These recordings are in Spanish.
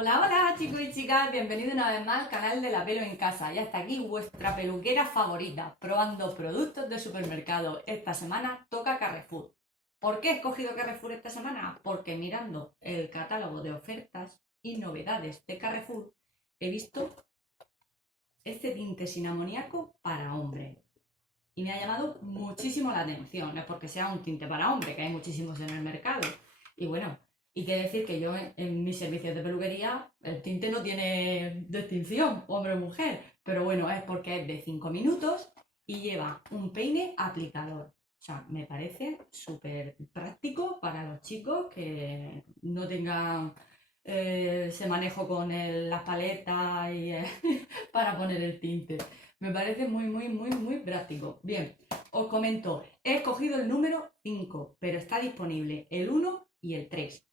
Hola, hola chicos y chicas, bienvenidos una vez más al canal de La Pelo en Casa. Ya está aquí vuestra peluquera favorita, probando productos de supermercado. Esta semana toca Carrefour. ¿Por qué he escogido Carrefour esta semana? Porque mirando el catálogo de ofertas y novedades de Carrefour, he visto este tinte sin amoníaco para hombre. Y me ha llamado muchísimo la atención. No es porque sea un tinte para hombre, que hay muchísimos en el mercado. Y bueno, y que decir que yo en mis servicios de peluquería el tinte no tiene distinción, hombre o mujer. Pero bueno, es porque es de 5 minutos y lleva un peine aplicador. O sea, me parece súper práctico para los chicos que no tengan ese manejo con las paletas y, para poner el tinte. Me parece muy práctico. Bien, os comento, he escogido el número 5, pero está disponible el 1 y el 3.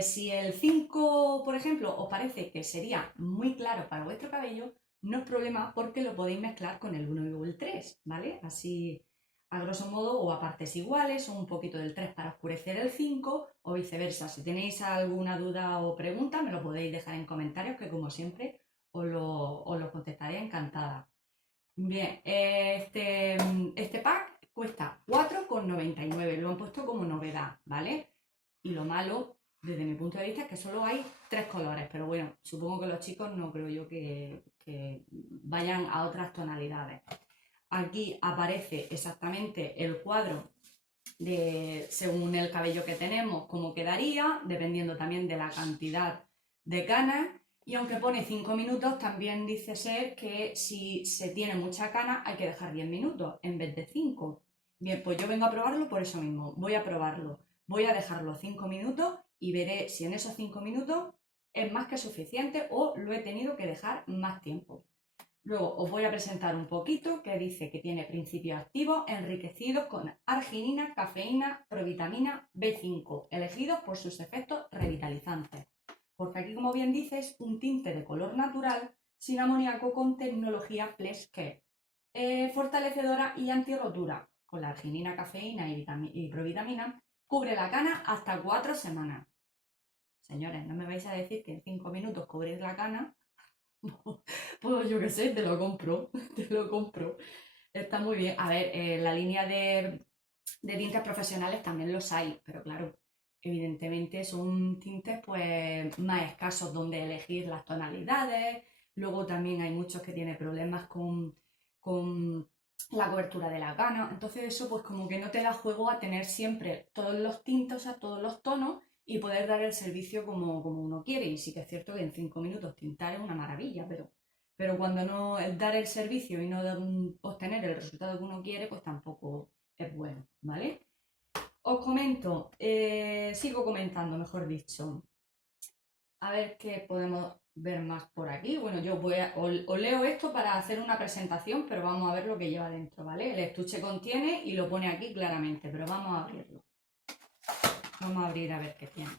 Si el 5, por ejemplo, os parece que sería muy claro para vuestro cabello, no es problema porque lo podéis mezclar con el 1 y el 3, ¿vale? Así, a grosso modo, o a partes iguales, o un poquito del 3 para oscurecer el 5, o viceversa. Si tenéis alguna duda o pregunta, me lo podéis dejar en comentarios, que como siempre os lo contestaré encantada. Bien, este pack cuesta 4,99, lo han puesto como novedad, ¿vale? Y lo malo, desde mi punto de vista, es que solo hay 3 colores, pero bueno, supongo que los chicos no creo yo que vayan a otras tonalidades. Aquí aparece exactamente el cuadro de, según el cabello que tenemos, cómo quedaría, dependiendo también de la cantidad de canas. Y aunque pone 5 minutos, también dice ser que si se tiene mucha cana hay que dejar 10 minutos en vez de 5. Bien, pues yo vengo a probarlo por eso mismo. Voy a probarlo. Voy a dejarlo 5 minutos y veré si en esos 5 minutos es más que suficiente o lo he tenido que dejar más tiempo. Luego os voy a presentar un poquito que dice que tiene principios activos enriquecidos con arginina, cafeína, provitamina B5, elegidos por sus efectos revitalizantes. Porque aquí, como bien dice, es un tinte de color natural sin amoníaco con tecnología Flesh Care, fortalecedora y antirrotura. Con la arginina, cafeína y provitamina cubre la cana hasta 4 semanas. Señores, no me vais a decir que en 5 minutos cubréis la cana. Pues yo qué sé, te lo compro, te lo compro. Está muy bien. A ver, la línea de tintes profesionales también los hay, pero claro, evidentemente son tintes pues más escasos donde elegir las tonalidades. Luego también hay muchos que tienen problemas con la cobertura de la cana. Entonces eso pues como que no te da juego a tener siempre todos los tintes, o sea, todos los tonos y poder dar el servicio como uno quiere. Y sí que es cierto que en 5 minutos tintar es una maravilla, pero cuando no dar el servicio y no obtener el resultado que uno quiere, pues tampoco es bueno, ¿vale? Os comento, sigo comentando, mejor dicho. A ver qué podemos ver más por aquí. Bueno, yo os leo esto para hacer una presentación, pero vamos a ver lo que lleva dentro, ¿vale? El estuche contiene y lo pone aquí claramente, pero vamos a abrirlo. Vamos a abrir a ver qué tiene.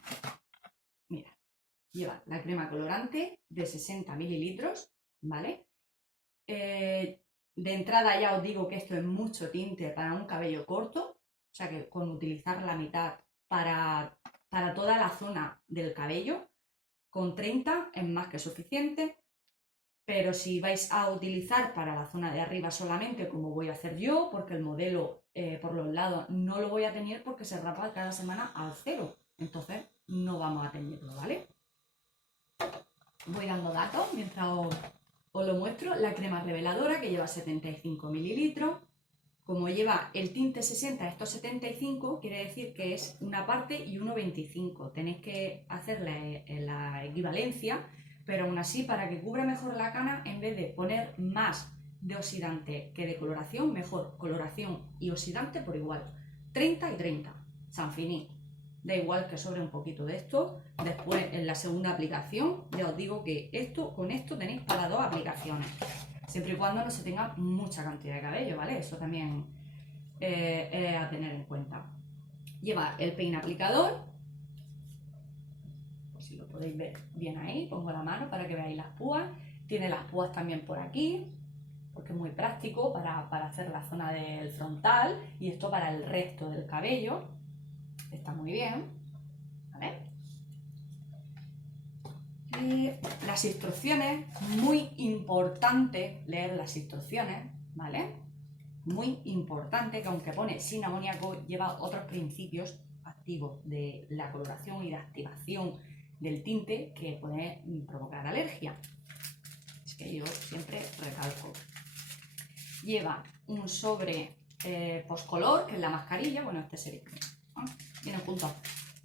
Mira, lleva la crema colorante de 60 mililitros, ¿vale? De entrada ya os digo que esto es mucho tinte para un cabello corto, o sea que con utilizar la mitad para toda la zona del cabello, con 30 es más que suficiente, pero si vais a utilizar para la zona de arriba solamente, como voy a hacer yo, porque el modelo por los lados no lo voy a tener porque se rapa cada semana al 0, entonces no vamos a tenerlo, ¿vale? Voy dando datos mientras os lo muestro. La crema reveladora que lleva 75 mililitros. Como lleva el tinte 60 a estos 75, quiere decir que es una parte y 1,25. Tenéis que hacer la equivalencia, pero aún así, para que cubra mejor la cana, en vez de poner más de oxidante que de coloración, mejor coloración y oxidante por igual. 30 y 30, Sanfiní. Da igual que sobre un poquito de esto. Después, en la segunda aplicación, ya os digo que con esto tenéis para 2 aplicaciones. Siempre y cuando no se tenga mucha cantidad de cabello, ¿vale? Eso también es a tener en cuenta. Lleva el peine aplicador, por si lo podéis ver bien ahí, pongo la mano para que veáis las púas. Tiene las púas también por aquí, porque es muy práctico para hacer la zona del frontal y esto para el resto del cabello. Está muy bien, ¿vale? Las instrucciones, muy importante leer las instrucciones, ¿vale? Muy importante, que aunque pone sin amoníaco, lleva otros principios activos de la coloración y de activación del tinte que puede provocar alergia. Es que yo siempre recalco. Lleva un sobre postcolor, que es la mascarilla, bueno, este sería, ¿no? Vienen juntos.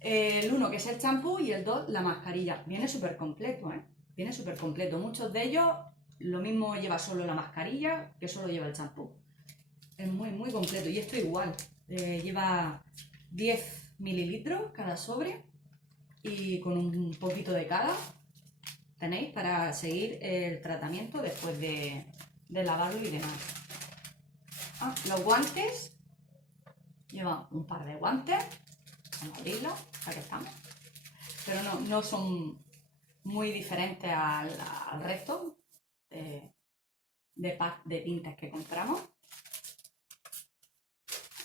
El 1 que es el champú y el 2 la mascarilla. Viene súper completo, ¿eh? Viene súper completo. Muchos de ellos lo mismo lleva solo la mascarilla que solo lleva el champú. Es muy, muy completo. Y esto igual. Lleva 10 mililitros cada sobre y con un poquito de cada tenéis para seguir el tratamiento después de lavarlo y demás. Los guantes. Lleva un par de guantes. Vamos a abrirlo, aquí estamos. Pero no son muy diferentes al resto de pack de tintas que compramos.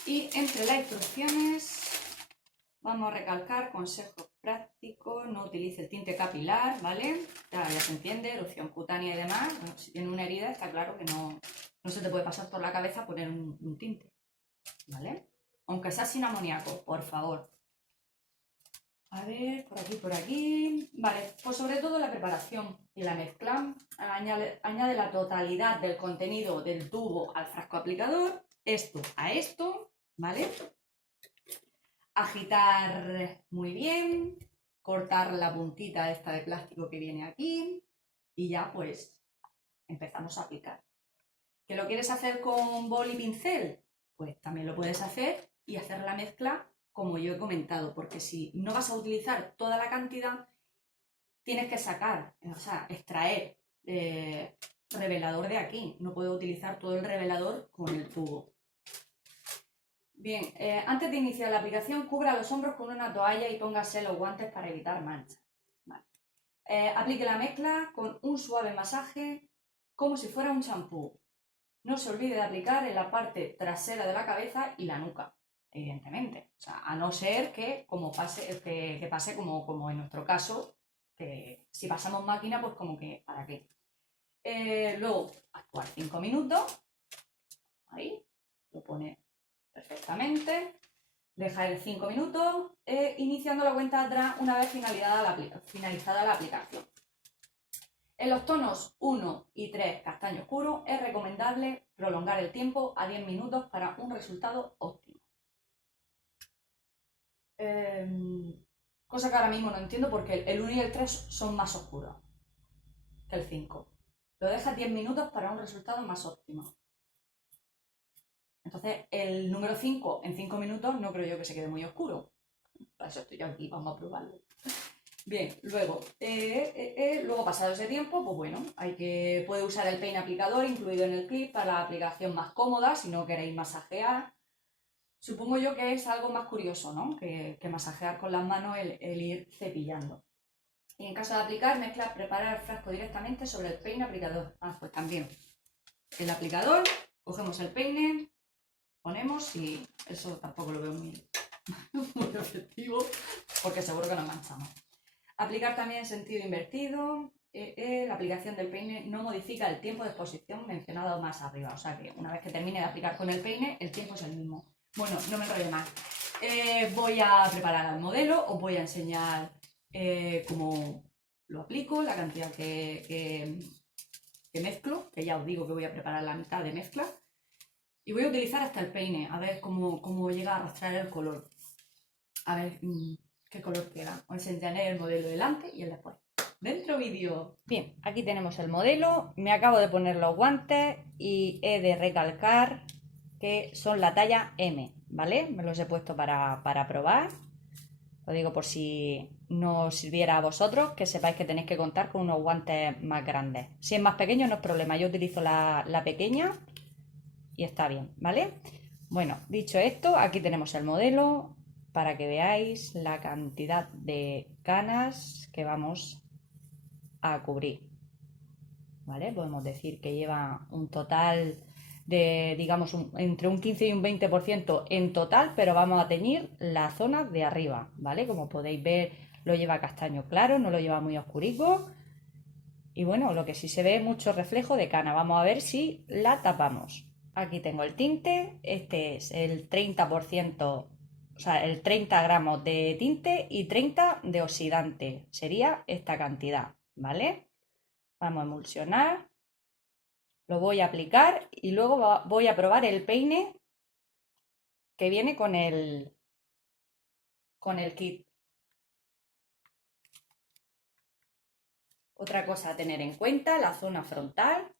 Y entre las instrucciones vamos a recalcar consejos prácticos: no utilice el tinte capilar, ¿vale? Ya se entiende, erupción cutánea y demás. Bueno, si tiene una herida está claro que no se te puede pasar por la cabeza poner un tinte, ¿vale? Aunque sea sin amoníaco, por favor. A ver, por aquí. Vale, pues sobre todo la preparación y la mezcla. Añade la totalidad del contenido del tubo al frasco aplicador. Esto a esto, ¿vale? Agitar muy bien. Cortar la puntita esta de plástico que viene aquí. Y ya pues empezamos a aplicar. ¿Que lo quieres hacer con bol y pincel? Pues también lo puedes hacer y hacer la mezcla como yo he comentado, porque si no vas a utilizar toda la cantidad, tienes que sacar, o sea, extraer revelador de aquí. No puedo utilizar todo el revelador con el tubo. Bien, antes de iniciar la aplicación, cubra los hombros con una toalla y póngase los guantes para evitar manchas. Vale. Aplique la mezcla con un suave masaje como si fuera un champú. No se olvide de aplicar en la parte trasera de la cabeza y la nuca, evidentemente. O sea, a no ser que pase como en nuestro caso, que si pasamos máquina, pues como que, ¿para qué? Luego, actuar 5 minutos. Ahí, lo pone perfectamente. Dejar 5 minutos, iniciando la cuenta atrás una vez finalizada la aplicación. En los tonos 1 y 3 castaño oscuro es recomendable prolongar el tiempo a 10 minutos para un resultado óptimo. Cosa que ahora mismo no entiendo porque el 1 y el 3 son más oscuros que el 5. Lo dejas 10 minutos para un resultado más óptimo. Entonces el número 5 en 5 minutos no creo yo que se quede muy oscuro. Para eso estoy yo aquí, vamos a probarlo. Bien, luego pasado ese tiempo, pues bueno, puede usar el peine aplicador incluido en el clip para la aplicación más cómoda si no queréis masajear. Supongo yo que es algo más curioso, ¿no? Que masajear con las manos el ir cepillando. Y en caso de aplicar, preparar el frasco directamente sobre el peine aplicador. Pues también el aplicador, cogemos el peine, ponemos y eso tampoco lo veo muy efectivo porque seguro que nos manchamos. Aplicar también en sentido invertido. La aplicación del peine no modifica el tiempo de exposición mencionado más arriba. O sea que una vez que termine de aplicar con el peine, el tiempo es el mismo. Bueno, no me enrollo más. Voy a preparar el modelo, os voy a enseñar cómo lo aplico, la cantidad que mezclo, que ya os digo que voy a preparar la mitad de mezcla. Y voy a utilizar hasta el peine, a ver cómo llega a arrastrar el color. A ver qué color queda. Os enseñaré el modelo delante y el después. Dentro vídeo. Bien, aquí tenemos el modelo. Me acabo de poner los guantes y he de recalcar que son la talla M, ¿vale? Me los he puesto para probar. Lo digo por si no os sirviera a vosotros, que sepáis que tenéis que contar con unos guantes más grandes. Si es más pequeño no es problema, yo utilizo la pequeña y está bien, ¿vale? Bueno, dicho esto, aquí tenemos el modelo para que veáis la cantidad de canas que vamos a cubrir, ¿vale? Podemos decir que lleva un total de, digamos, entre un 15 y un 20% en total, pero vamos a teñir la zona de arriba, ¿vale? Como podéis ver, lo lleva castaño claro, no lo lleva muy oscurico. Y bueno, lo que sí se ve es mucho reflejo de cana. Vamos a ver si la tapamos. Aquí tengo el tinte, este es el 30%, o sea, el 30 gramos de tinte y 30 de oxidante. Sería esta cantidad, ¿vale? Vamos a emulsionar, lo voy a aplicar y luego voy a probar el peine que viene con el kit. Otra cosa a tener en cuenta, la zona frontal.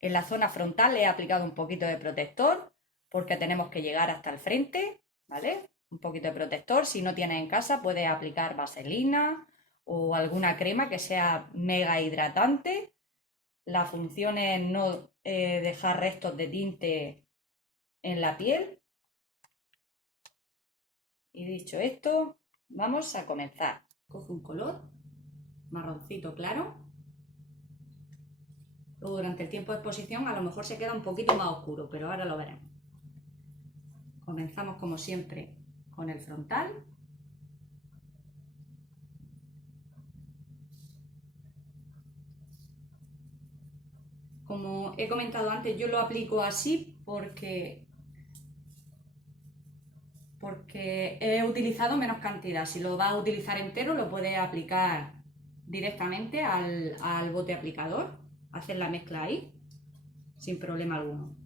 En la zona frontal le he aplicado un poquito de protector porque tenemos que llegar hasta el frente, ¿vale? Un poquito de protector. Si no tienes en casa, puedes aplicar vaselina o alguna crema que sea mega hidratante. La función es no dejar restos de tinte en la piel. Y dicho esto, vamos a comenzar. Coge un color marroncito claro. Luego durante el tiempo de exposición a lo mejor se queda un poquito más oscuro, pero ahora lo veremos. Comenzamos como siempre con el frontal. Como he comentado antes, yo lo aplico así porque he utilizado menos cantidad. Si lo vas a utilizar entero, lo puedes aplicar directamente al bote aplicador, hacer la mezcla ahí, sin problema alguno.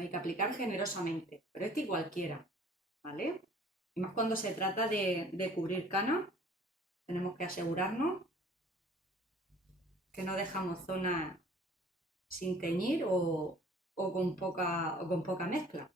Hay que aplicar generosamente, pero este y cualquiera, ¿vale? Y más cuando se trata de cubrir canas, tenemos que asegurarnos que no dejamos zonas sin teñir o con poca mezcla.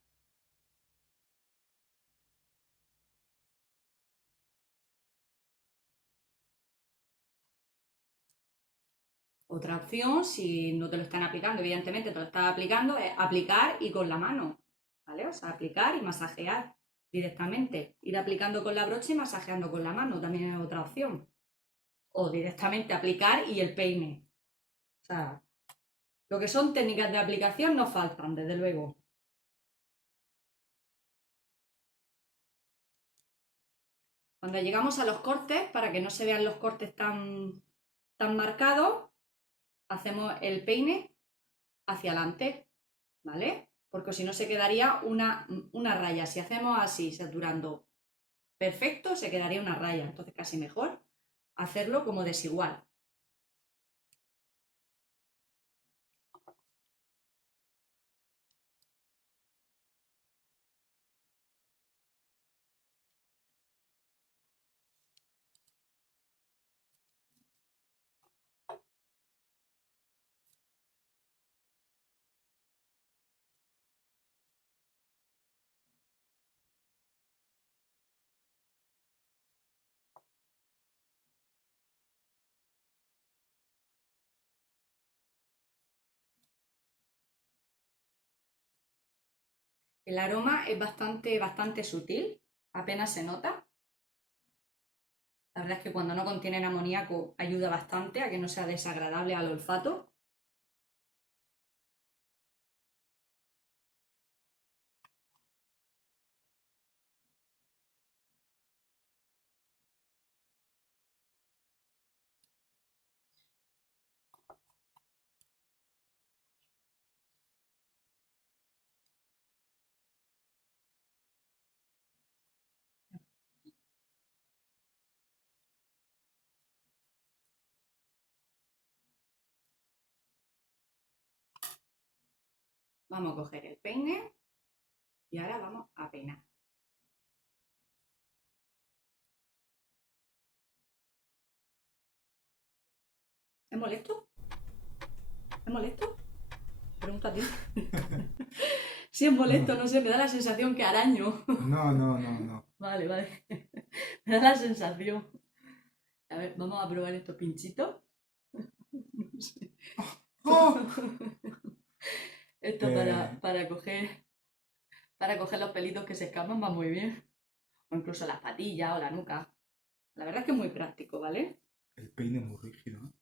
Otra opción, si no te lo están aplicando, evidentemente te lo estás aplicando, es aplicar y con la mano, ¿vale? O sea, aplicar y masajear directamente. Ir aplicando con la brocha y masajeando con la mano también es otra opción. O directamente aplicar y el peine. O sea, lo que son técnicas de aplicación no faltan, desde luego. Cuando llegamos a los cortes, para que no se vean los cortes tan marcados, hacemos el peine hacia adelante, ¿vale? Porque si no se quedaría una raya. Si hacemos así, saturando perfecto, se quedaría una raya. Entonces casi mejor hacerlo como desigual. El aroma es bastante sutil, apenas se nota. La verdad es que cuando no contienen amoníaco ayuda bastante a que no sea desagradable al olfato. Vamos a coger el peine y ahora vamos a peinar. ¿Es molesto? ¿Es molesto? Pregunto a ti. Si es molesto, no sé, me da la sensación que araño. No. Vale, vale. Me da la sensación. A ver, vamos a probar estos pinchitos. No sé. ¡Oh! Esto Eh, para coger los pelitos que se escapan va muy bien. O incluso las patillas o la nuca. La verdad es que es muy práctico, ¿vale? el peine es muy rígido, ¿eh?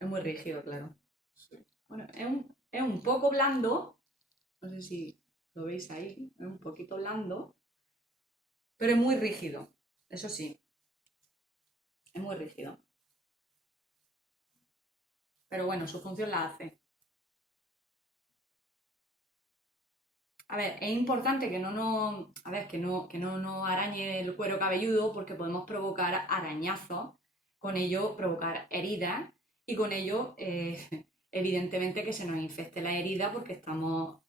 Es muy rígido, claro. Sí. Bueno, es un poco blando. No sé si lo veis ahí. Es un poquito blando. Pero es muy rígido. Eso sí, es muy rígido. Pero bueno, su función la hace. A ver, es importante que no nos, a ver, que no nos arañe el cuero cabelludo porque podemos provocar arañazos, con ello provocar heridas y con ello, evidentemente, que se nos infecte la herida porque estamos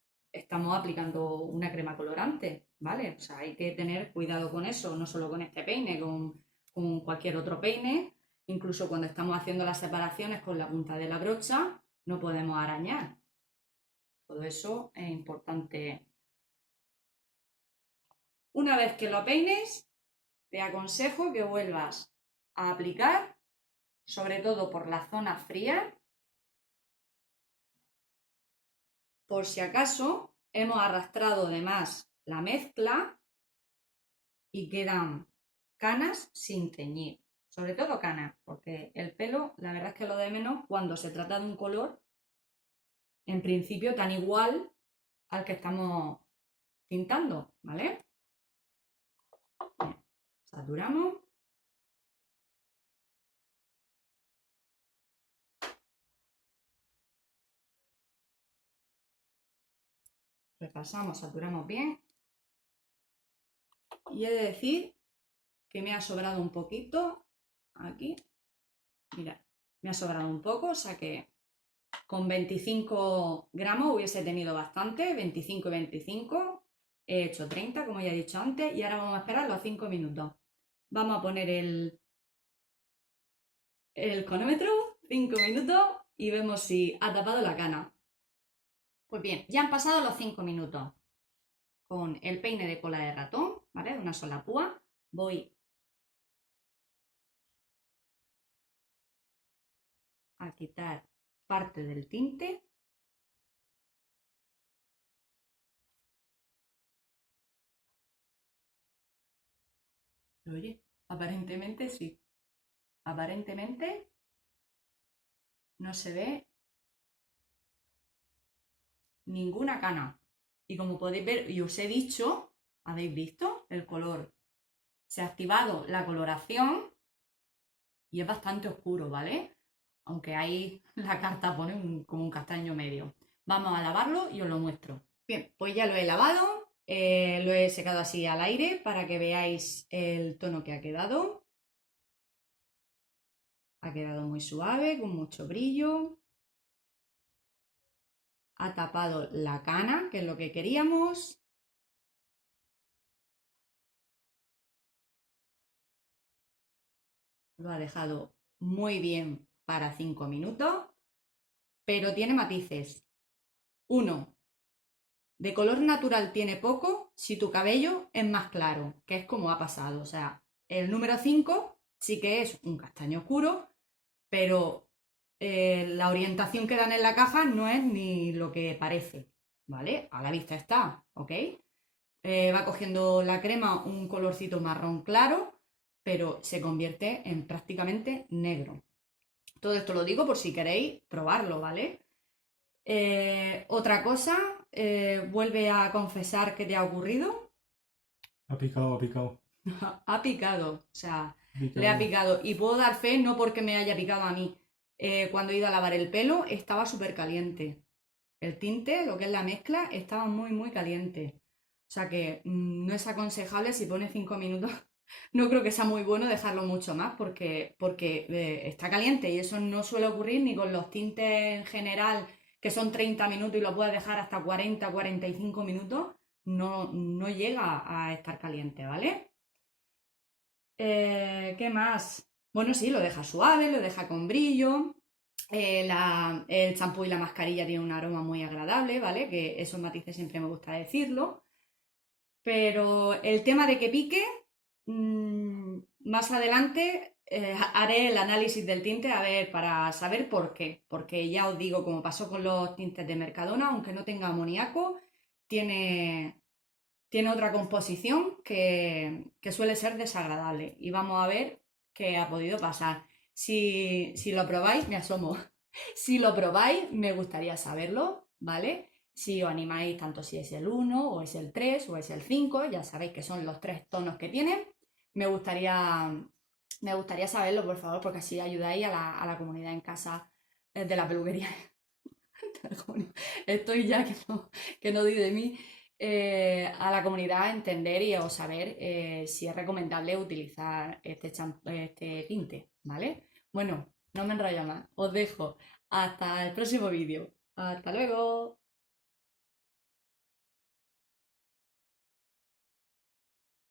aplicando una crema colorante, ¿vale? O sea, hay que tener cuidado con eso, no solo con este peine, con cualquier otro peine, incluso cuando estamos haciendo las separaciones con la punta de la brocha, no podemos arañar. Todo eso es importante. Una vez que lo peines, te aconsejo que vuelvas a aplicar, sobre todo por la zona fría, por si acaso hemos arrastrado de más la mezcla y quedan canas sin teñir. Sobre todo canas, porque el pelo, la verdad es que lo de menos cuando se trata de un color, en principio tan igual al que estamos tintando, ¿vale? Saturamos. Repasamos, saturamos bien. Y he de decir que me ha sobrado un poquito aquí. Mira, me ha sobrado un poco, o sea que con 25 gramos hubiese tenido bastante, 25 y 25. He hecho 30, como ya he dicho antes, y ahora vamos a esperar los 5 minutos. Vamos a poner el cronómetro, 5 minutos, y vemos si ha tapado la cana. Pues bien, ya han pasado los 5 minutos. Con el peine de cola de ratón, ¿vale? De una sola púa, voy a quitar parte del tinte. Oye, aparentemente sí. Aparentemente no se ve ninguna cana. Y como podéis ver, y os he dicho, ¿habéis visto el color? Se ha activado la coloración y es bastante oscuro, ¿vale? Aunque ahí la carta pone como un castaño medio. Vamos a lavarlo y os lo muestro. Bien, pues ya lo he lavado, lo he secado así al aire para que veáis el tono que ha quedado. Ha quedado muy suave, con mucho brillo. Ha tapado la cana, que es lo que queríamos. Lo ha dejado muy bien para 5 minutos, pero tiene matices. Uno, de color natural tiene poco si tu cabello es más claro, que es como ha pasado. O sea, el número 5 sí que es un castaño oscuro, pero la orientación que dan en la caja no es ni lo que parece, ¿vale? A la vista está, ¿ok? Va cogiendo la crema un colorcito marrón claro, pero se convierte en prácticamente negro. Todo esto lo digo por si queréis probarlo, ¿vale? Otra cosa, vuelve a confesar que te ha ocurrido. Ha picado, ha picado. Ha picado, o sea, Ha le ha picado. picado. Y puedo dar fe, no porque me haya picado a mí. Cuando he ido a lavar el pelo, estaba súper caliente. El tinte, lo que es la mezcla, estaba muy, muy caliente. O sea que no es aconsejable si pones 5 minutos. No creo que sea muy bueno dejarlo mucho más porque está caliente y eso no suele ocurrir ni con los tintes en general, que son 30 minutos y lo puedes dejar hasta 40, 45 minutos. No, no llega a estar caliente, ¿vale? ¿Qué más? Bueno, sí, lo deja suave, lo deja con brillo. El champú y la mascarilla tienen un aroma muy agradable, ¿vale? Que esos matices siempre me gusta decirlo. Pero el tema de que pique, más adelante haré el análisis del tinte a ver para saber por qué. Porque ya os digo, como pasó con los tintes de Mercadona, aunque no tenga amoníaco, tiene, tiene otra composición que suele ser desagradable. Y vamos a ver qué ha podido pasar. Si lo probáis, me asomo. Si lo probáis, me gustaría saberlo, ¿vale? Si os animáis, tanto si es el 1 o es el 3 o es el 5, ya sabéis que son los tres tonos que tiene. Me gustaría, me gustaría saberlo, por favor, porque así ayudáis a la comunidad en casa de la peluquería. Estoy ya que no doy de mí. A la comunidad a entender y o saber si es recomendable utilizar este tinte, ¿vale? Bueno, no me enrollo más. Os dejo. Hasta el próximo vídeo. Hasta luego.